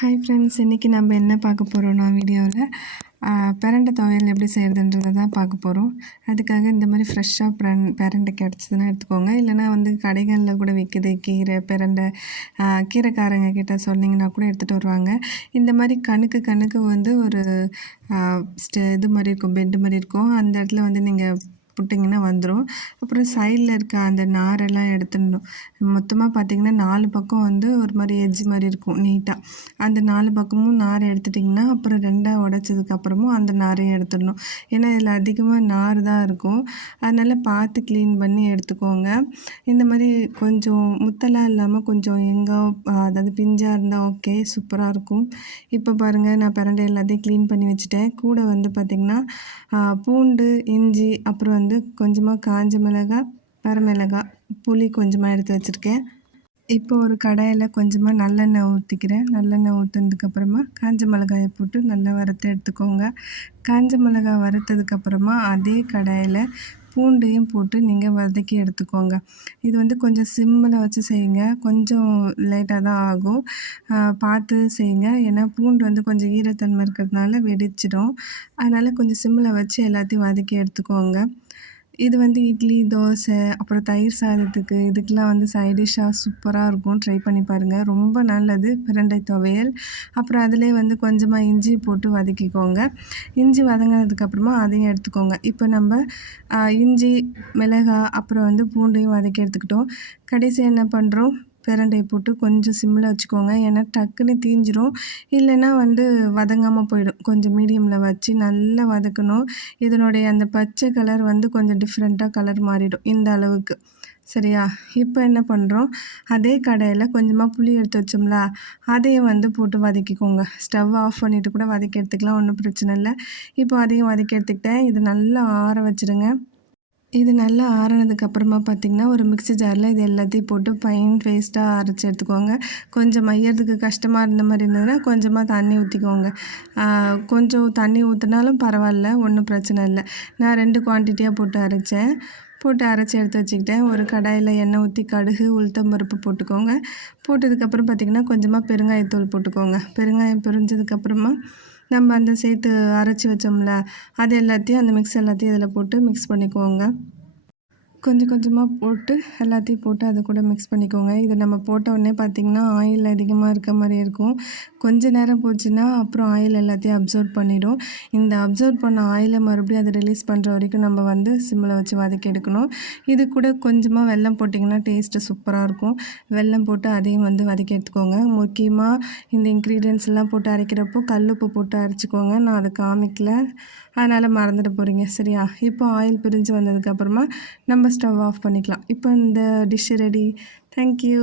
Hi friends, இன்றைக்கி நம்ம என்ன பார்க்க போகிறோம்னா வீடியோவில் பிரண்டை துவையல் எப்படி செய்கிறதுன்றதை தான் பார்க்க போகிறோம். அதுக்காக இந்த மாதிரி ஃப்ரெஷ்ஷாக பிரண்டை கிடச்சிதுன்னா எடுத்துக்கோங்க. இல்லைனா கடைகளில் கூட விற்கிது கீரை பிரண்டை. கீரைக்காரங்க கிட்ட சொன்னிங்கன்னா கூட எடுத்துகிட்டு வருவாங்க. இந்த மாதிரி கணுக்கு ஒரு இது மாதிரி இருக்கும், பெட்டு மாதிரி இருக்கும். அந்த இடத்துல நீங்கள் புட்டிங்கன்னா வந்துடும். அப்புறம் சைடில் இருக்க அந்த நாரெல்லாம் எடுத்துடணும். மொத்தமாக பார்த்திங்கன்னா 4 பக்கம் ஒரு மாதிரி எட்ஜ் மாதிரி இருக்கும் நீட்டாக. அந்த 4 பக்கமும் நார் எடுத்துட்டிங்கன்னா அப்புறம் 2ஆக உடச்சதுக்கப்புறமும் அந்த நாரையும் எடுத்துடணும். ஏன்னா இதில் அதிகமாக நார் தான் இருக்கும். அதனால் பார்த்து க்ளீன் பண்ணி எடுத்துக்கோங்க. இந்த மாதிரி கொஞ்சம் முத்தலாம் இல்லாமல் கொஞ்சம் அதாவது பிஞ்சாக இருந்தால் ஓகே, சூப்பராக இருக்கும். இப்போ பாருங்கள், நான் பிரண்டை எல்லாத்தையும் க்ளீன் பண்ணி வச்சுட்டேன். கூட பார்த்திங்கன்னா பூண்டு, இஞ்சி, அப்புறம் கொஞ்சமாக காஞ்ச மிளகாய், வரமிளகாய், புளி கொஞ்சமாக எடுத்து வச்சுருக்கேன். இப்போ ஒரு கடாயில் கொஞ்சமாக நல்லெண்ணெய் ஊற்றிக்கிறேன். நல்லெண்ணெய் ஊற்றினதுக்கப்புறமா காஞ்ச மிளகாயை போட்டு நல்லா வறுத்து எடுத்துக்கோங்க. காஞ்ச மிளகாய் வறுத்ததுக்கப்புறமா அதே கடாயில் பூண்டையும் போட்டு நீங்கள் வதக்கி எடுத்துக்கோங்க. இது கொஞ்சம் சிம்மில் வச்சு செய்யுங்க. கொஞ்சம் லேட்டாக தான் ஆகும், பார்த்து செய்யுங்க. ஏன்னா பூண்டு கொஞ்சம் ஈரத்தன்மை இருக்கிறதுனால வெடிச்சிடும். அதனால் கொஞ்சம் சிம்மில் வச்சு எல்லாத்தையும் வதக்கி எடுத்துக்கோங்க. இது இட்லி, தோசை, அப்புறம் தயிர் சாதத்துக்கு இதுக்கெலாம் சைடிஷ்ஷாக சூப்பராக இருக்கும். ட்ரை பண்ணி பாருங்கள், ரொம்ப நல்லது பிரண்டை துவையல். அப்புறம் அதிலே கொஞ்சமாக இஞ்சி போட்டு வதக்கிக்கோங்க. இஞ்சி வதங்கினதுக்கப்புறமா அதையும் எடுத்துக்கோங்க. இப்போ நம்ம இஞ்சி, மிளகாய், அப்புறம் பூண்டையும் வதக்கி எடுத்துக்கிட்டோம். கடைசியாக என்ன பண்ணுறோம், பிரண்டையை போட்டு கொஞ்சம் சிம்மில் வச்சுக்கோங்க. ஏன்னா டக்குன்னு தீஞ்சிரும், இல்லைன்னா வதங்காமல் போயிடும். கொஞ்சம் மீடியமில் வச்சு நல்லா வதக்கணும். இதனுடைய அந்த பச்சை கலர் கொஞ்சம் டிஃப்ரெண்ட்டாக கலர் மாறிடும் இந்த அளவுக்கு. சரியா? இப்போ என்ன பண்ணுறோம், அதே கடாயில் கொஞ்சமாக புளி எடுத்து வச்சோம்ல, அதையும் போட்டு வதக்கிக்கோங்க. ஸ்டவ் ஆஃப் பண்ணிவிட்டு கூட வதக்கி எடுத்துக்கலாம், ஒன்றும் பிரச்சனை இல்லை. இப்போ அதையும் வதக்கி எடுத்துக்கிட்டேன். இது நல்லா ஆற வச்சுருங்க. இது நல்லா ஆறினதுக்கப்புறமா பார்த்திங்கன்னா ஒரு மிக்ஸி ஜாரில் இது எல்லாத்தையும் போட்டு ஃபைன் பேஸ்ட்டாக அரைச்சி எடுத்துக்கோங்க. கொஞ்சம் மையறதுக்கு கஷ்டமாக இருந்த மாதிரி இருந்ததுன்னா கொஞ்சமாக தண்ணி ஊற்றிக்கோங்க. கொஞ்சம் தண்ணி ஊற்றினாலும் பரவாயில்ல, ஒன்றும் பிரச்சனை இல்லை. நான் 2 குவான்டிட்டியாக போட்டு அரைச்சி எடுத்து வச்சுக்கிட்டேன். ஒரு கடாயில் எண்ணெய் ஊற்றி கடுகு, உளுத்தம் பருப்பு போட்டுக்கோங்க. போட்டதுக்கப்புறம் பார்த்திங்கன்னா கொஞ்சமாக பெருங்காயத்தூள் போட்டுக்கோங்க. பெருங்காயம் பொரிஞ்சதுக்கப்புறமா நம்ம சேர்த்து அரைச்சி வச்சோம்ல, அது எல்லாத்தையும் அந்த மிக்ஸ் எல்லாத்தையும் இதில் போட்டு மிக்ஸ் பண்ணிக்கோங்க. கொஞ்சம் கொஞ்சமாக போட்டு எல்லாத்தையும் போட்டு அதை கூட மிக்ஸ் பண்ணிக்கோங்க. இது நம்ம போட்ட உடனே பார்த்திங்கன்னா ஆயில் அதிகமாக இருக்க மாதிரி இருக்கும். கொஞ்ச நேரம் போச்சுன்னா அப்புறம் ஆயில் எல்லாத்தையும் அப்சர்வ் பண்ணிடும். இந்த அப்சர்வ் பண்ண ஆயிலை மறுபடியும் அதை ரிலீஸ் பண்ணுற வரைக்கும் நம்ம சிம்மில் வச்சு வதக்கி எடுக்கணும். இது கூட கொஞ்சமாக வெல்லம் போட்டிங்கன்னா டேஸ்ட்டு சூப்பராக இருக்கும். வெல்லம் போட்டு அதையும் வதக்கி எடுத்துக்கோங்க. முக்கியமாக இந்த இன்க்ரீடியன்ஸ் எல்லாம் போட்டு அரைக்கிறப்போ கல்லுப்பு போட்டு அரைச்சிக்கோங்க. நான் அதை காமிக்கல, அதனால் மறந்துட்டு போகிறீங்க. சரியா? இப்போ ஆயில் பிரிஞ்சு வந்ததுக்கப்புறமா நம்ம ஸ்டவ் ஆஃப் பண்ணிக்கலாம். இப்போ இந்த டிஷ் ரெடி. தேங்க்யூ.